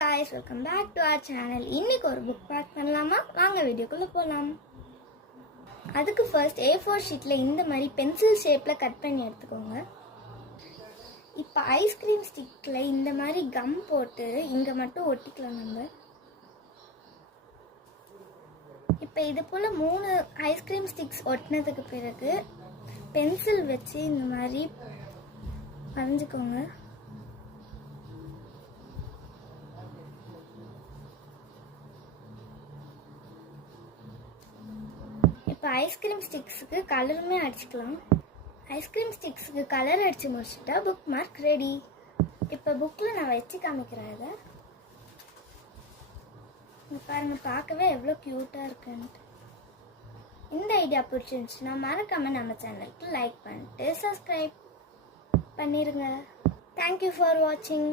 guys, welcome back to our channel. இன்னைக்கு ஒரு book back பண்ணலாமா? வாங்க வீடியோக்குள்ள போலாம். அதுக்கு ஃபர்ஸ்ட் A4 ஷீட்ல இந்த மாதிரி பென்சில் ஷேப்ல கட் பண்ணி எடுத்துக்கோங்க. இப்போ ஐஸ்கிரீம் ஸ்டிக்ல இந்த மாதிரி கம் போட்டு இங்க மட்டும் ஒட்டிக்கலாம் நம்ம. இப்போ இது போல 3 ஐஸ்கிரீம் ஸ்டிக்ஸ் ஒட்டினதுக்கு பிறகு பென்சில் வச்சு இந்த மாதிரி வரைஞ்சுக்கோங்க. இப்போ ஐஸ்கிரீம் ஸ்டிக்ஸுக்கு கலருமே அடிச்சுக்கலாம். ஐஸ்கிரீம் ஸ்டிக்ஸுக்கு கலர் அடித்து முடிச்சுட்டா புக் மார்க் ரெடி. இப்போ புக்கில் நான் வச்சு காமிக்கிறேன். இதை பாருங்கள், பார்க்கவே எவ்வளோ க்யூட்டாக இருக்குன்ட்டு. இந்த ஐடியா பிடிச்சிருந்துச்சுன்னா மறக்காம நம்ம சேனலுக்கு லைக் பண்ணிட்டு சப்ஸ்கிரைப் பண்ணிடுங்க. தேங்க்யூ ஃபார் வாட்சிங்.